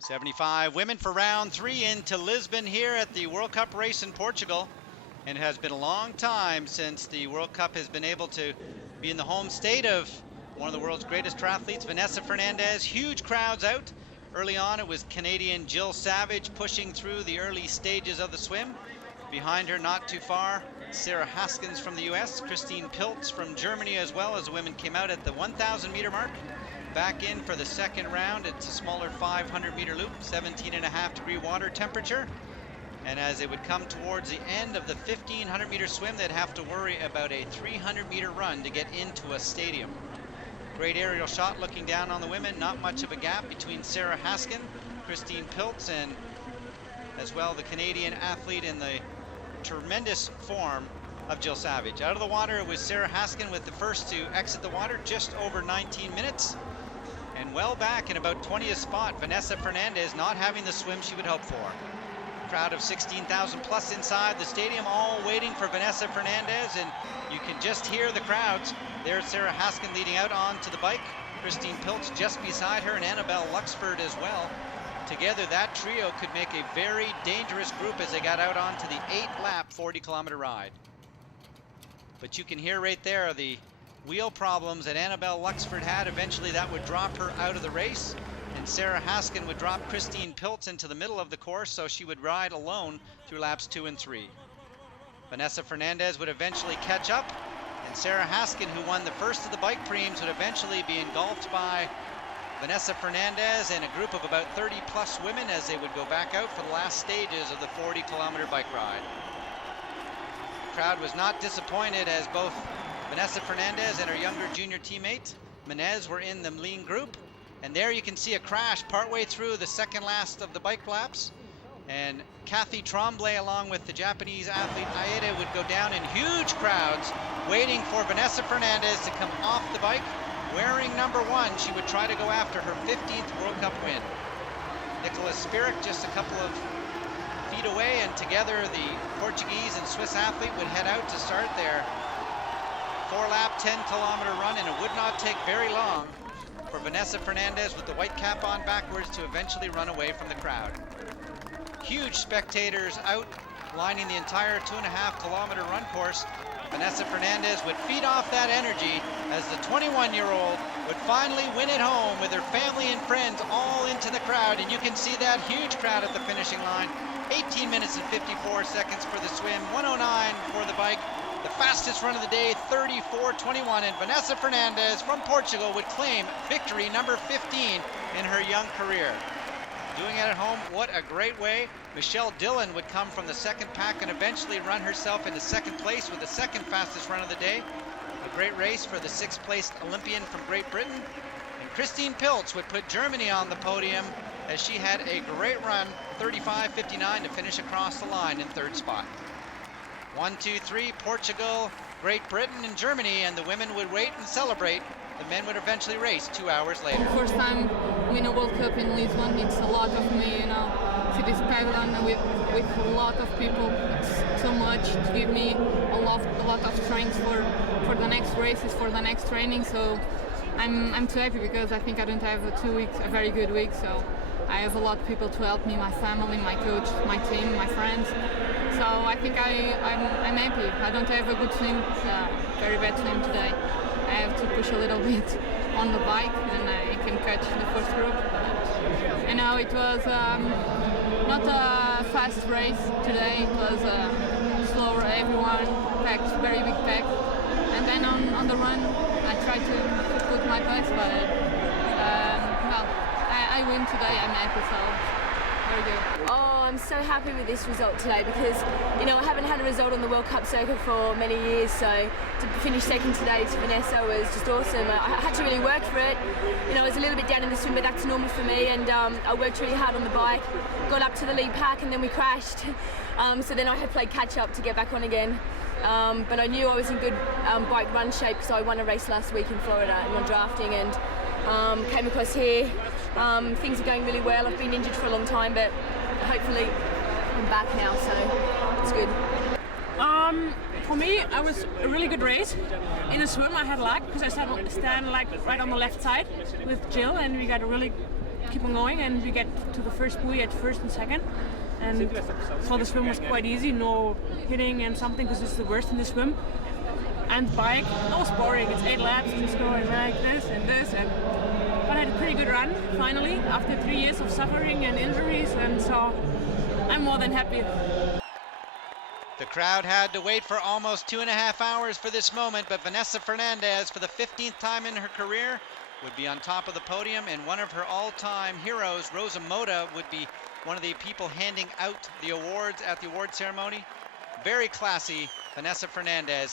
75 women for round 3 into Lisbon here at the World Cup race in Portugal. And it has been a long time since the World Cup has been able to be in the home state of one of the world's greatest triathletes, Vanessa Fernandez. Huge crowds out. Early on, it was Canadian Jill Savage pushing through the early stages of the swim. Behind her, not too far, Sarah Haskins from the US, Christine Pilz from Germany as well, as the women came out at the 1,000 meter mark. Back in for the second round. It's a smaller 500 meter loop, 17.5-degree water temperature. And as it would come towards the end of the 1,500 meter swim, they'd have to worry about a 300 meter run to get into a stadium. Great aerial shot looking down on the women. Not much of a gap between Sarah Haskin, Christine Pilz, and as well the Canadian athlete in the tremendous form of Jill Savage. Out of the water, it was Sarah Haskin with the first to exit the water, just over 19 minutes. And well back in about 20th spot, Vanessa Fernandez not having the swim she would hope for. Crowd of 16,000 plus inside the stadium, all waiting for Vanessa Fernandez, and you can just hear the crowds. There's Sarah Haskin leading out onto the bike, Christine Pilz just beside her, and Annabelle Luxford as well. Together, that trio could make a very dangerous group as they got out onto the 8-lap 40-kilometer ride. But you can hear right there the wheel problems that Annabelle Luxford had. Eventually that would drop her out of the race, and Sarah Haskin would drop Christine Pilz into the middle of the course, so she would ride alone through laps 2 and 3. Vanessa Fernandez would eventually catch up, and Sarah Haskin, who won the first of the bike preems, would eventually be engulfed by Vanessa Fernandez and a group of about 30 plus women as they would go back out for the last stages of the 40-kilometer bike ride. The crowd was not disappointed as both Vanessa Fernandez and her younger junior teammate Menez were in the lean group. And there you can see a crash partway through the second last of the bike laps. And Kathy Tremblay, along with the Japanese athlete Aida, would go down in huge crowds waiting for Vanessa Fernandez to come off the bike. Wearing number 1, she would try to go after her 15th World Cup win. Nicholas Spirik just a couple of feet away, and together the Portuguese and Swiss athlete would head out to start their 4-lap 10-kilometer run, and it would not take very long for Vanessa Fernandez with the white cap on backwards to eventually run away from the crowd. Huge spectators out lining the entire 2.5-kilometer run course. Vanessa Fernandez would feed off that energy as the 21-year-old would finally win it home with her family and friends all into the crowd, and you can see that huge crowd at the finishing line. 18 minutes and 54 seconds for the swim, 1:09 for the bike. The fastest run of the day, 34:21, and Vanessa Fernandez from Portugal would claim victory number 15 in her young career. Doing it at home, what a great way. Michelle Dillon would come from the second pack and eventually run herself into second place with the second fastest run of the day. A great race for the 6th placed Olympian from Great Britain. And Christine Pilz would put Germany on the podium as she had a great run, 35:59, to finish across the line in 3rd spot. 1, 2, 3, Portugal, Great Britain, and Germany, and the women would wait and celebrate. The men would eventually race 2 hours later. First time win a World Cup in Lisbon, it's a lot of me, see this pavilion with a lot of people. It's so much to give me a lot of strength for the next races, for the next training. So I'm too happy because I think I don't have a very good week. So I have a lot of people to help me, my family, my coach, my team, my friends. So I think I'm happy. I don't have a good swim, very bad swim today. I have to push a little bit on the bike and I can catch the first group. And now it was not a fast race today. It was slower, everyone packed, very big pack. And then on the run, I tried to put my pace, but I win today. I'm happy, so very good. Oh, I'm so happy with this result today because, I haven't had a result on the World Cup circuit for many years, so to finish second today to Vanessa was just awesome. I had to really work for it. I was a little bit down in the swim, but that's normal for me, and I worked really hard on the bike, got up to the lead pack, and then we crashed. So then I had to play catch up to get back on again. But I knew I was in good bike run shape because I won a race last week in Florida on drafting, and came across here. Things are going really well. I've been injured for a long time, but hopefully I'm back now, so it's good. For me, it was a really good race. In the swim, I had luck because I stand like right on the left side with Jill, and we got a really keep on going, and we get to the first buoy at first and second. And so the swim was quite easy, no hitting and something, because it's the worst in the swim. And bike, that was boring. It's 8 laps, just going like this and this, and but I had a pretty good run finally after 3 years of suffering and injuries, and so I'm more than happy. The crowd had to wait for almost 2.5 hours for this moment, but Vanessa Fernandez, for the 15th time in her career, would be on top of the podium, and one of her all-time heroes, Rosa Moda, would be one of the people handing out the awards at the award ceremony. Very classy, Vanessa Fernandez.